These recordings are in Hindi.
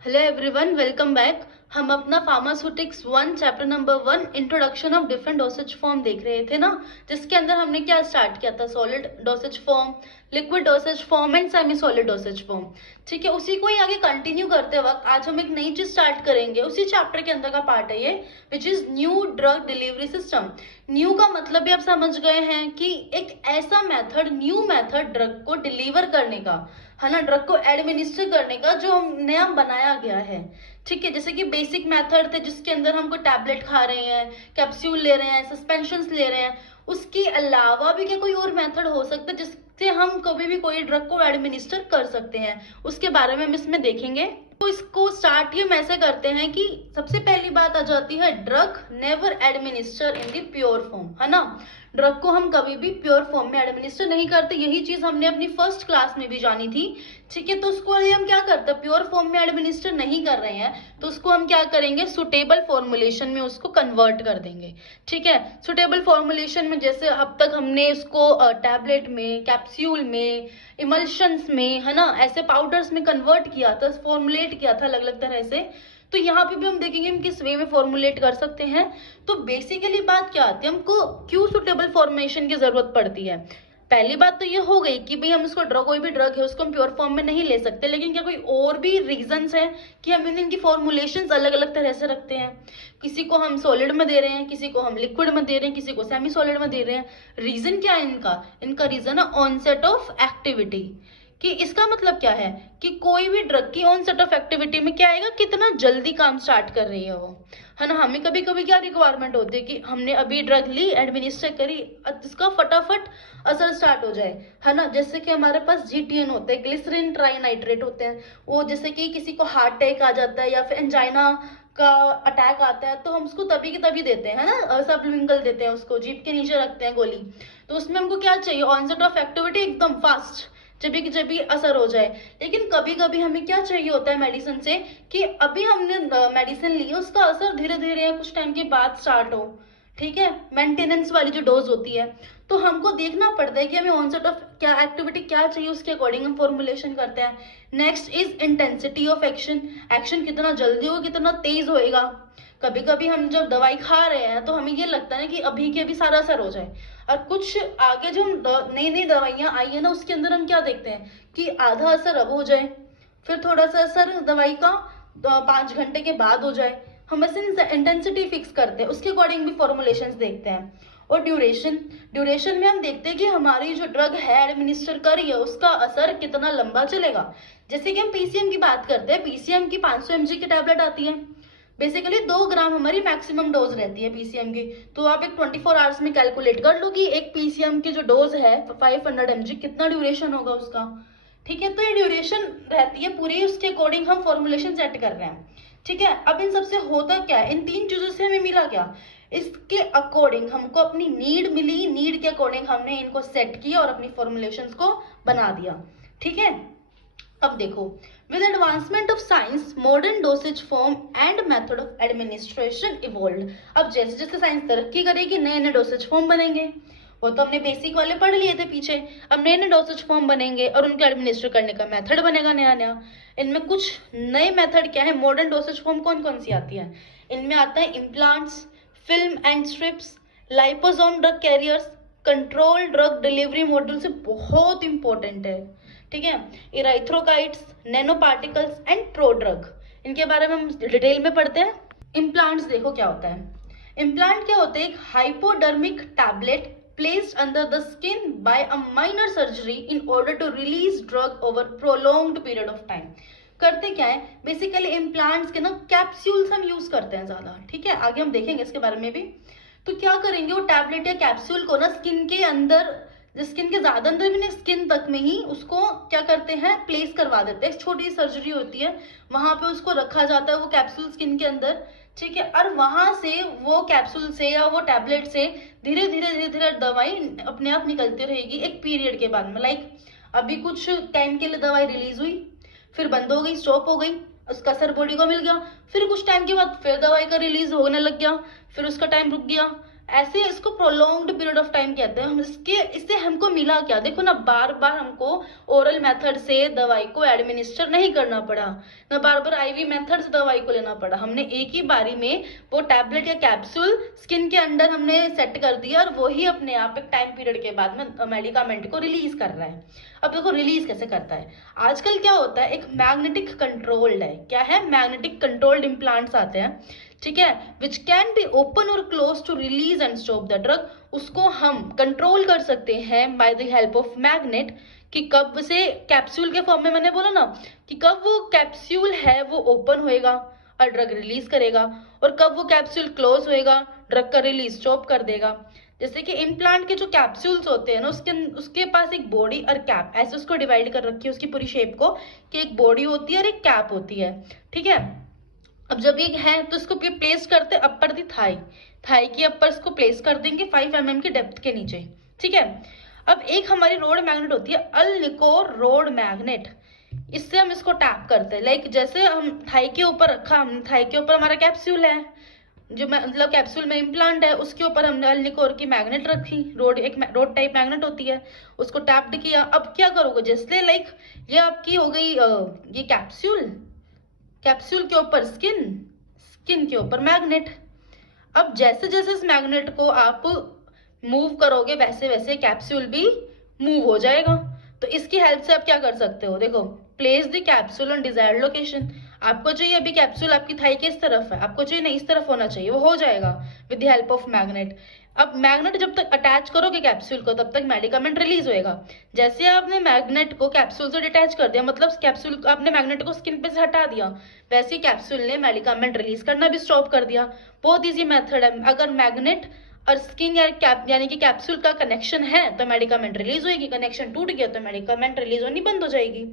Hello everyone, welcome back. हम अपना pharmaceutics 1 chapter number 1 introduction of different dosage form देख रहे थे ना, जिसके अंदर हमने क्या स्टार्ट किया था, solid dosage form, liquid dosage form and semi solid dosage form. ठीक है, उसी को ही आगे कंटिन्यू करते वक्त आज हम एक नई चीज स्टार्ट करेंगे। उसी चैप्टर के अंदर का पार्ट है ये, which is new drug delivery system. New का मतलब भी आप समझ गए हैं कि एक ऐसा मेथड, न्यू मेथड ड्रग को डिलीवर करने का, है ना, ड्रग को एडमिनिस्टर करने का जो नया बनाया गया है। ठीक है, जैसे कि बेसिक मेथड थे जिसके अंदर हम कोई टैबलेट खा रहे हैं, कैप्सूल ले रहे हैं, सस्पेंशन ले रहे हैं, उसके अलावा भी क्या कोई और मेथड हो सकता है जिससे हम कभी भी कोई ड्रग को एडमिनिस्टर कर सकते हैं, उसके बारे में हम इसमें देखेंगे। तो इसको स्टार्ट ही हम ऐसे करते हैं कि सबसे पहली बात आ जाती है, drug never administer in the pure form, है ना। ड्रग को हम कभी भी प्योर फॉर्म में एडमिनिस्टर नहीं करते, यही चीज हमने अपनी फर्स्ट क्लास में भी जानी थी। ठीक है, तो उसको हम क्या करते हैं, प्योर फॉर्म में एडमिनिस्टर नहीं कर रहे हैं तो उसको हम क्या करेंगे, सुटेबल फॉर्मुलेशन में उसको कन्वर्ट कर देंगे। ठीक है, सुटेबल फॉर्मुलेशन में जैसे अब तक हमने उसको टैबलेट में, कैप्सूल में, इमल्शंस में, है ना, ऐसे पाउडर्स में कन्वर्ट किया था, फॉर्मुलेट किया था अलग अलग तरह से। तो यहाँ पे भी हम देखेंगे हम किस वे में फॉर्मुलेट कर सकते हैं। तो बेसिकली बात क्या आती है, हमको क्यों सुटेबल फॉर्मुलेशन की जरूरत पड़ती है। पहली बात तो ये हो गई कि भाई हम उसको ड्रग, कोई भी ड्रग है उसको हम प्योर फॉर्म में नहीं ले सकते, लेकिन क्या कोई और भी रीजंस है कि हम इनकी फॉर्मुलेशंस अलग अलग तरह से रखते हैं। किसी को हम सॉलिड में दे रहे हैं, किसी को हम लिक्विड में दे रहे हैं, किसी को सेमी सॉलिड में दे रहे हैं। रीजन क्या है इनका, इनका रीजन है ऑनसेट ऑफ एक्टिविटी। कि इसका मतलब क्या है कि कोई भी ड्रग की ऑनसेट ऑफ एक्टिविटी में क्या आएगा, कितना जल्दी काम स्टार्ट कर रही है वो, है ना। हमें कभी कभी क्या रिक्वायरमेंट होती है कि हमने अभी ड्रग ली, एडमिनिस्टर करी, इसका फटाफट असर स्टार्ट हो जाए, है ना। जैसे कि हमारे पास जीटीएन होते हैं, ग्लिसरीन ट्राइनाइट्रेट होते हैं, वो जैसे कि किसी को हार्ट अटैक आ जाता है या फिर एंजाइना का अटैक आता है तो हम उसको तभी की तभी देते हैं, है ना, सबलिंगल देते हैं, उसको जीभ के नीचे रखते हैं गोली। तो उसमें हमको क्या चाहिए, ऑनसेट ऑफ एक्टिविटी एकदम फास्ट, जब भी असर हो जाए। लेकिन कभी कभी हमें क्या चाहिए होता है मेडिसिन से कि अभी हमने मेडिसिन ली है, उसका असर धीरे धीरे या कुछ टाइम के बाद स्टार्ट हो। ठीक है, मेंटेनेंस वाली जो डोज होती है, तो हमको देखना पड़ता है कि हमें ऑनसेट ऑफ क्या एक्टिविटी क्या चाहिए, उसके अकॉर्डिंग हम फॉर्मुलेशन करते हैं। Next is intensity of action, action कितना जल्दी होगा, कितना तेज होएगा। कभी कभी हम जब दवाई खा रहे हैं तो हमें ये लगता है कि अभी के अभी सारा असर हो जाए, और कुछ आगे जो नई नई दवाइयां आई है ना, उसके अंदर हम क्या देखते हैं कि आधा असर अब हो जाए, फिर थोड़ा सा असर दवाई का 5 घंटे के बाद हो जाए। हम ऐसे इंटेंसिटी फिक्स करते हैं, उसके अकॉर्डिंग भी फॉर्मुलेशंस देखते हैं। और ड्यूरेशन, ड्यूरेशन में हम देखते हैं कि हमारी जो ड्रग है एडमिनिस्टर करी है उसका असर कितना लंबा चलेगा। जैसे कि हम पीसीएम की बात करते हैं, पीसीएम की 500 mg की टैबलेट आती है, बेसिकली 2 ग्राम हमारी मैक्सिमम डोज रहती है पीसीएम की। तो आप एक 24 आवर्स में कैलकुलेट कर लो कि एक पीसीएम की जो डोज है 500 mg, कितना ड्यूरेशन होगा उसका। ठीक है, तो ये ड्यूरेशन रहती है पूरी, उसके अकॉर्डिंग हम फॉर्मुलेशन सेट कर रहे हैं। ठीक है, अब इन सबसे होता क्या है, इन 3 चीजों से हमें मिला क्या, इसके अकॉर्डिंग हमको अपनी नीड मिली, नीड के अकॉर्डिंग हमने इनको सेट किया और अपनी फॉर्मुलेशंस को बना दिया। ठीक है, अब देखो, with advancement of science modern dosage form and method of administration evolved। अब जैसे जैसे साइंस तरक्की करेगी नए नए डोसेज फॉर्म बनेंगे, वो तो हमने बेसिक वाले पढ़ लिए थे पीछे। अब नए नए डोसेज फॉर्म बनेंगे और उनके एडमिनिस्टर करने का मेथड बनेगा नया नया। इनमें कुछ नए मेथड क्या है, मॉडर्न डोसेज फॉर्म कौन कौन सी आती है, इनमें आता है implants, film and strips, liposome drug carriers, control drug delivery module से बहुत इंपॉर्टेंट है। ठीक है, इराइथ्रोकाइट्स, नैनो पार्टिकल्स एंड प्रोड्रग, इनके बारे में हम डिटेल में पढ़ते हैं। इम्प्लांट्स देखो क्या होता है, इम्प्लांट क्या होते हैं, एक hypodermic tablet placed under the skin by a minor surgery in order to release drug over prolonged period of time. करते क्या है, बेसिकली इम्प्लांट्स के ना कैप्सूल्स हम यूज करते हैं ज्यादा। ठीक है, आगे हम देखेंगे इसके बारे में भी। तो क्या करेंगे, वो टैबलेट या कैप्सूल को ना स्किन के अंदर, स्किन के ज्यादा अंदर भी नहीं, स्किन तक में ही उसको क्या करते हैं, प्लेस करवा देते हैं। एक छोटी सर्जरी होती है, वहां पे उसको रखा जाता है वो कैप्सूल स्किन के अंदर। ठीक है, और वहां से वो कैप्सूल से या वो टैबलेट से धीरे धीरे दवाई अपने आप निकलती रहेगी एक पीरियड के बाद में। लाइक अभी कुछ टाइम के लिए दवाई रिलीज हुई, फिर बंद हो गई, स्टॉप हो गई, उसका असर बॉडी को मिल गया, फिर कुछ टाइम के बाद फिर दवाई का रिलीज होने लग गया, फिर उसका टाइम रुक गया, ऐसे इसको प्रोलॉन्ग्ड पीरियड ऑफ टाइम कहते हैं हम। इससे हमको मिला क्या, देखो ना, बार बार हमको ओरल मेथड से दवाई को एडमिनिस्टर नहीं करना पड़ा, ना बार बार आईवी मेथड से दवाई को लेना पड़ा। हमने एक ही बारी में वो टैबलेट या कैप्सूल स्किन के अंदर हमने सेट कर दिया और वही अपने आप एक टाइम पीरियड के बाद में मेडिकामेंट को रिलीज कर रहा है। अब देखो रिलीज कैसे करता है। आजकल क्या होता है, एक मैग्नेटिक कंट्रोल्ड है, क्या है, मैग्नेटिक कंट्रोल्ड इम्प्लांट्स आते हैं, ठीक है, विच कैन बी ओपन और close to release and stop the drug. उसको हम कंट्रोल कर सकते हैं by the help of magnet, कि कब से कैप्सूल के फॉर्म में मैंने बोला ना कि कब वो कैप्सूल है वो ओपन होएगा और ड्रग रिलीज करेगा, और कब वो कैप्सूल क्लोज होएगा, ड्रग का रिलीज स्टॉप कर देगा। जैसे कि इम्प्लांट के जो कैप्सूल्स होते हैं ना, उसके पास एक बॉडी और कैप, ऐसे उसको डिवाइड कर रखी है उसकी पूरी शेप को, कि एक बॉडी होती है और एक कैप होती है, ठीक है। अब जब ये है तो इसको प्लेस करते हैं अपर दी थाई की अपर इसको प्लेस कर देंगे 5 mm की डेप्थ के नीचे, ठीक है। अब एक हमारी रोड मैग्नेट होती है, अल्निकोर रोड मैग्नेट, इससे हम इसको टैप करते हैं। लाइक जैसे हम थाई के ऊपर रखा, हम थाई के ऊपर हमारा कैप्सूल है, जो मतलब कैप्सूल में इम्प्लांट है, उसके ऊपर हमने अल्निकोर की मैग्नेट रखी, एक रोड टाइप मैग्नेट होती है, उसको टैप्ड किया। अब क्या करोगे, जैसे लाइक ये आपकी हो गई ये कैप्सूल के ऊपर स्किन के ऊपर मैग्नेट। अब जैसे जैसे इस मैग्नेट को आप मूव करोगे वैसे वैसे कैप्सूल भी मूव हो जाएगा। तो इसकी हेल्प से आप क्या कर सकते हो, देखो, place the capsule on desired location. आपको चाहिए अभी कैप्सूल आपकी थाई के इस तरफ है, आपको चाहिए नहीं इस तरफ होना चाहिए, वो हो जाएगा with the help of magnet. अब मैग्नेट जब तक अटैच करोगे कैप्सूल को तब तक मेडिकामेंट रिलीज होएगा। जैसे आपने मैग्नेट को कैप्सूल से डिटैच कर दिया, मतलब कैप्सूल आपने मैग्नेट को स्किन पे से हटा दिया, वैसे ही कैप्सूल ने मेडिकामेंट रिलीज करना भी स्टॉप कर दिया। बहुत ईजी मेथड है। अगर मैग्नेट और स्किन यानी कि कैप्सूल का कनेक्शन है तो मेडिकामेंट रिलीज होगी, कनेक्शन टूट गया तो मेडिकामेंट रिलीज होनी बंद हो जाएगी।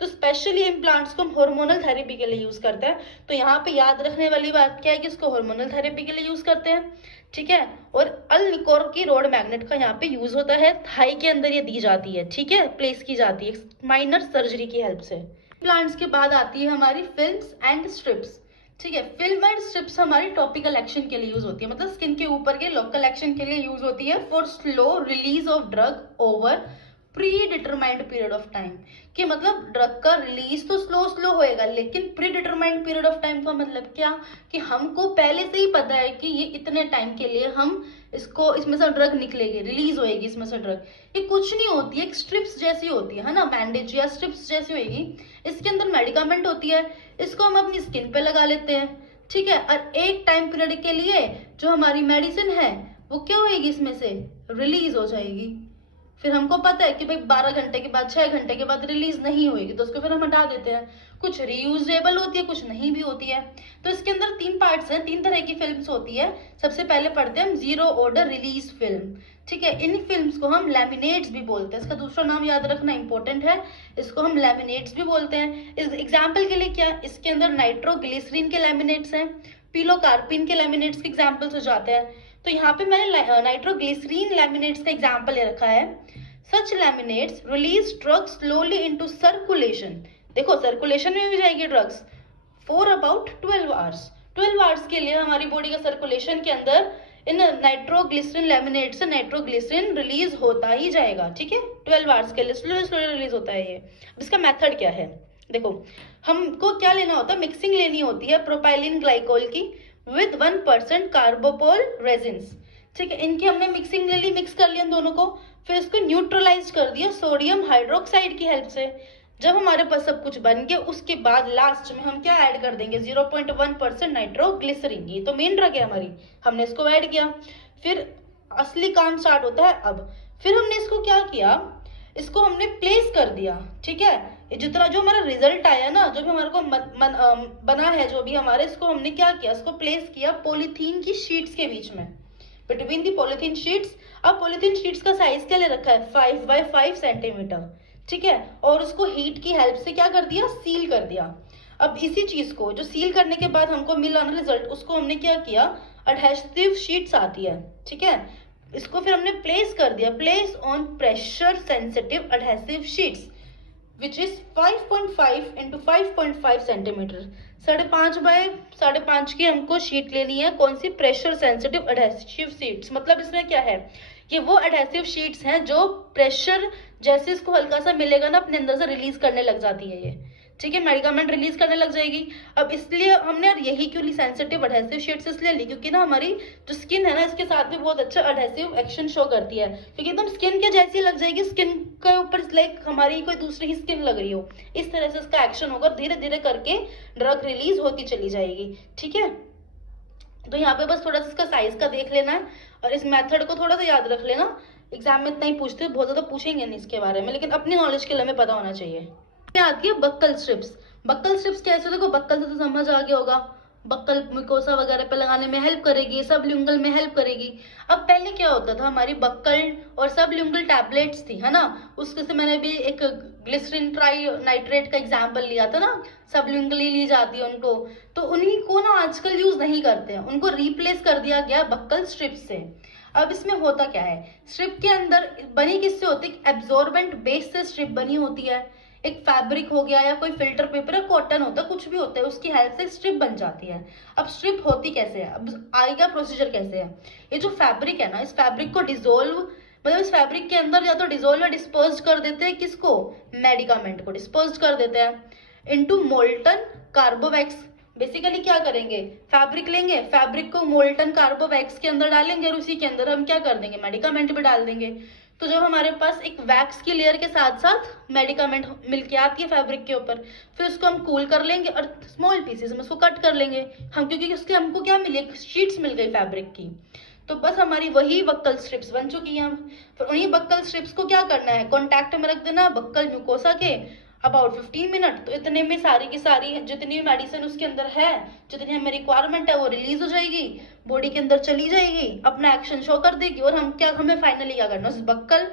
तो स्पेशली इम्प्लांट्स को हम हार्मोनल थेरेपी के लिए यूज करते हैं। तो यहाँ पे याद रखने वाली बात क्या है कि इसको हार्मोनल थेरेपी के लिए यूज करते हैं, ठीक है। और अल्निकोर की रोड मैग्नेट का यहाँ पे यूज होता है, थाई के अंदर ये दी जाती है, ठीक है, प्लेस की जाती है माइनर सर्जरी की हेल्प से। इम्प्लांट्स के बाद आती है हमारी फिल्म्स एंड स्ट्रिप्स, ठीक है। फिल्म एंड स्ट्रिप्स हमारी टॉपिकल एक्शन के लिए यूज होती है, मतलब स्किन के ऊपर के लोकल एक्शन के लिए यूज होती है for slow release of drug over pre determined period of time. कि मतलब ड्रग का रिलीज तो स्लो होएगा, लेकिन pre determined period of time का मतलब क्या, कि हमको पहले से ही पता है कि ये इतने टाइम के लिए हम इसमें से ड्रग निकलेगी, रिलीज होएगी इसमें से ड्रग। ये कुछ नहीं होती है, एक स्ट्रिप्स जैसी होती है ना, बैंडेज या स्ट्रिप्स जैसी होगी। इसके अंदर मेडिकामेंट होती है, इसको हम अपनी स्किन पे लगा लेते हैं, ठीक है। और एक टाइम पीरियड के लिए जो हमारी मेडिसिन है वो क्या होएगी, इसमें से रिलीज हो जाएगी। फिर हमको पता है कि भाई 12 घंटे के बाद 6 घंटे के बाद रिलीज नहीं होएगी, तो उसको फिर हम हटा देते हैं। कुछ रीयूजेबल होती है, कुछ नहीं भी होती है। तो इसके अंदर 3 पार्ट्स हैं, 3 तरह की फिल्म्स होती है। सबसे पहले पढ़ते हैं हम जीरो ऑर्डर रिलीज फिल्म, ठीक है। इन फिल्म्स को हम लैमिनेट्स भी बोलते हैं, इसका दूसरा नाम याद रखना इंपॉर्टेंट है, इसको हम लैमिनेट्स भी बोलते हैं। इस एग्जाम्पल के लिए क्या, इसके अंदर नाइट्रोग्लिसरीन के लैमिनेट्स हैं, पिलोकार्पिन के लैमिनेट्स के एग्जाम्पल्स हो जाते हैं। तो यहाँ पे मैंने नाइट्रोग्लिसरीन लैमिनेट्स का एग्जाम्पल ले रखा है। Such laminates release drugs slowly into circulation, देखो सर्कुलेशन में भी जाएगी drugs, for about 12 hours. 12 hours के लिए हमारी बॉडी का सर्कुलेशन के अंदर इन नाइट्रोग्लिसरीन लैमिनेट से नाइट्रोग्लिसरीन रिलीज होता ही जाएगा, ठीक है। 12 आवर्स के लिए स्लो रिलीज होता है ये। अब इसका मेथड क्या है, देखो, हमको क्या लेना होता है, मिक्सिंग लेनी होती है प्रोपाइलिन ग्लाइकोल की विद 1% कार्बोपोल रेजिन्स, ठीक है। इनकी हमने मिक्सिंग ले ली, मिक्स कर लिया दोनों को, फिर इसको न्यूट्रलाइज कर दिया सोडियम हाइड्रोक्साइड की हेल्प से। जब हमारे पास सब कुछ बन गया उसके बाद लास्ट में हम क्या ऐड कर देंगे, 0.1% नाइट्रोग्लिसरीन। ये तो मेन ड्रग है हमारी, हमने इसको ऐड किया। फिर असली काम स्टार्ट होता है। अब फिर हमने इसको क्या किया, इसको हमने प्लेस कर दिया, ठीक है। ये जितना जो हमारा रिजल्ट आया ना, जो भी हमारे को बना है जो भी हमारे, इसको हमने क्या किया, इसको प्लेस किया पॉलीथीन की शीट्स के बीच में, बिटवीन दी पॉलीथीन शीट्स। अब पॉलीथीन शीट्स का साइज क्या ले रखा है, 5 बाय 5 सेंटीमीटर, ठीक है। और उसको हीट की हेल्प से क्या कर दिया, सील कर दिया। अब इसी चीज को जो सील करने के बाद हमको मिला ना रिजल्ट, उसको हमने क्या किया, एडहेसिव शीट्स आती है, ठीक है। इसको फिर हमने प्लेस कर दिया, place on pressure sensitive adhesive sheets which is 5.5 into 5.5 centimetre. 5.5 by 5.5 की हमको शीट लेनी है। कौन सी? Pressure sensitive adhesive sheets. मतलब इसमें क्या है, ये वो एडहेसिव शीट्स हैं जो प्रेशर जैसे इसको हल्का सा मिलेगा ना अपने अंदर से रिलीज करने लग जाती है ये, ठीक है, मेडिकामेंट रिलीज करने लग जाएगी। अब इसलिए हमने यार यही क्यों ली सेंसिटिव एडहेसिव शीट्स इसलिए ली क्योंकि ना हमारी जो स्किन है ना इसके साथ भी बहुत अच्छा एडहेसिव एक्शन शो करती है, क्योंकि एकदम स्किन के जैसी लग जाएगी, स्किन के ऊपर लाइक हमारी कोई दूसरी ही स्किन लग रही हो, इस तरह से इसका एक्शन होगा, धीरे धीरे करके ड्रग रिलीज होती चली जाएगी, ठीक है। तो यहाँ पे बस थोड़ा सा इसका साइज का देख लेना है और इस मेथड को थोड़ा सा याद रख लेना। एग्जाम में इतना ही पूछते, बहुत ज्यादा पूछेंगे नहीं इसके बारे में, लेकिन अपनी नॉलेज के लिए हमें पता होना चाहिए। आती है बक्कल स्ट्रिप्स। बक्कल स्ट्रिप्स कैसे? देखो बक्कल से तो समझ आ गया होगा, बक्कल मुकोसा वगैरह पे लगाने में हेल्प करेगी, सबल्यूंगल में हेल्प करेगी। अब पहले क्या होता था, हमारी बक्कल और सबल्यूंगल टैबलेट्स थी, है ना, उसके से मैंने भी एक ग्लिसरीन ट्राई नाइट्रेट का एग्जाम्पल लिया था ना, सबल्यूंगली ली जाती है उनको, तो उन्हीं को ना आजकल यूज नहीं करते हैं, उनको रिप्लेस कर दिया गया बक्कल स्ट्रिप्स से। अब इसमें होता क्या है, स्ट्रिप के अंदर बनी किससे होती है? एब्जॉर्बेंट बेस से स्ट्रिप बनी होती है। एक फैब्रिक हो गया या कोई फिल्टर पेपर या कॉटन होता है, कुछ भी होता है, उसकी हेल्प से स्ट्रिप बन जाती है। अब स्ट्रिप होती कैसे है, अब आएगा प्रोसीजर कैसे है। ये जो फैब्रिक है ना, इस फैब्रिक को डिसोल्व, मतलब इस फैब्रिक के अंदर या तो डिसोल्व या डिस्पर्ज कर देते हैं, किसको? मेडिकामेंट को डिस्पर्ज कर देते हैं इनटू मोल्टन कार्बोवैक्स। बेसिकली क्या करेंगे, फैब्रिक लेंगे, फैब्रिक को मोल्टन कार्बोवैक्स के अंदर डालेंगे और उसी के अंदर हम क्या कर देंगे, मेडिकामेंट भी डाल देंगे। तो जब हमारे पास एक वैक्स की लेयर के साथ साथ मेडिकामेंट मिलके आती है फैब्रिक के ऊपर, फिर उसको हम कूल कर लेंगे और स्मॉल पीसेस में उसको कट कर लेंगे हम, क्योंकि उसके हमको क्या मिली, शीट्स मिल गई फैब्रिक की। तो बस हमारी वही बक्कल स्ट्रिप्स बन चुकी हैं। फिर उन्हीं बक्कल स्ट्रिप्स को क्या करना है, कॉन्टैक्ट में रख देना बक्कल म्यूकोसा के अबाउट 15 मिनट। तो इतने में सारी की सारी जितनी भी मेडिसिन उसके अंदर है, जितनी हमें रिक्वायरमेंट है, वो रिलीज हो जाएगी, बॉडी के अंदर चली जाएगी, अपना एक्शन शो कर देगी। और हम क्या, हमें फाइनली क्या करना है, उस बक्कल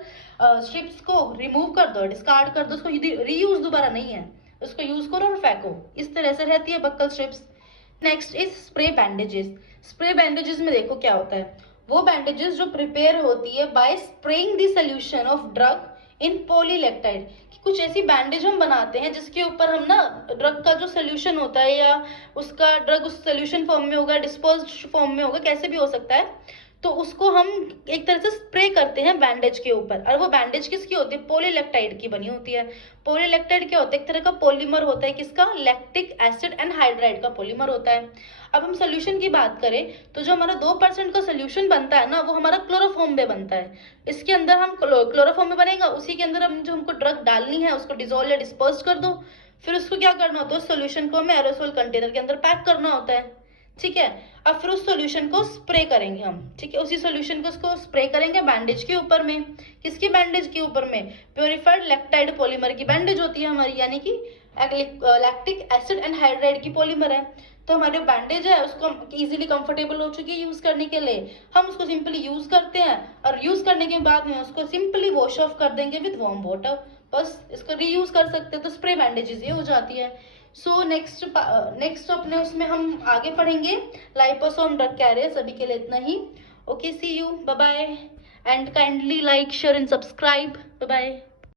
स्ट्रिप्स को रिमूव कर दो, डिस्कार्ड कर दो, उसको रीयूज दोबारा नहीं है, उसको यूज करो और फेंको। इस तरह से रहती है buccal strips. Next is spray bandages. Spray bandages में देखो क्या होता है, वो बैंडेजेस जो प्रिपेयर होती है by spraying the solution of drug in polylactide. कुछ ऐसी बैंडेज हम बनाते हैं जिसके ऊपर हम ना ड्रग का जो सोल्यूशन होता है या उसका ड्रग उस सोल्यूशन फॉर्म में होगा, डिस्पर्स्ड फॉर्म में होगा, कैसे भी हो सकता है, तो उसको हम एक तरह से स्प्रे करते हैं बैंडेज के ऊपर। और वो बैंडेज किसकी होती है? पॉलीलैक्टाइड की बनी होती है। पॉलीलैक्टाइड क्या होता है? एक तरह का पॉलीमर होता है, किसका? लैक्टिक एसिड एंड हाइड्राइड का पॉलीमर होता है। अब हम सोल्यूशन की बात करें तो जो हमारा 2% का सोल्यूशन बनता है ना, वो हमारा क्लोरोफॉर्म में बनता है। इसके अंदर हम क्लोरोफॉर्म में बनेगा, उसी के अंदर हम जो हमको ड्रग डालनी है उसको डिजोल्व या डिस्पर्स कर दो। फिर उसको क्या करना होता है, उस सोल्यूशन को हमें एरोसोल कंटेनर के अंदर पैक करना होता है, ठीक है। अब फिर उस सॉल्यूशन को स्प्रे करेंगे हम, ठीक है, उसी सॉल्यूशन को उसको स्प्रे करेंगे बैंडेज के ऊपर में। किसकी बैंडेज के ऊपर में? प्योरीफाइड लैक्टाइड पॉलीमर की बैंडेज होती है हमारी, यानी कि लैक्टिक एसिड एंड हाइड्राइड की पॉलीमर है। तो हमारे बैंडेज है उसको इजीली कंफर्टेबल हो चुकी है यूज करने के लिए, हम उसको सिंपली यूज करते हैं और यूज करने के बाद में उसको सिंपली वॉश ऑफ कर देंगे विद वार्म वाटर, बस इसको रीयूज कर सकते हैं। तो स्प्रे बैंडेजेस ये हो जाती है। सो नेक्स्ट अपने उसमें हम आगे पढ़ेंगे लाइपोसोम ड्रग कैरियर्स। अभी के लिए इतना ही। Okay, see you, bye bye, and kindly like share and subscribe. Bye bye.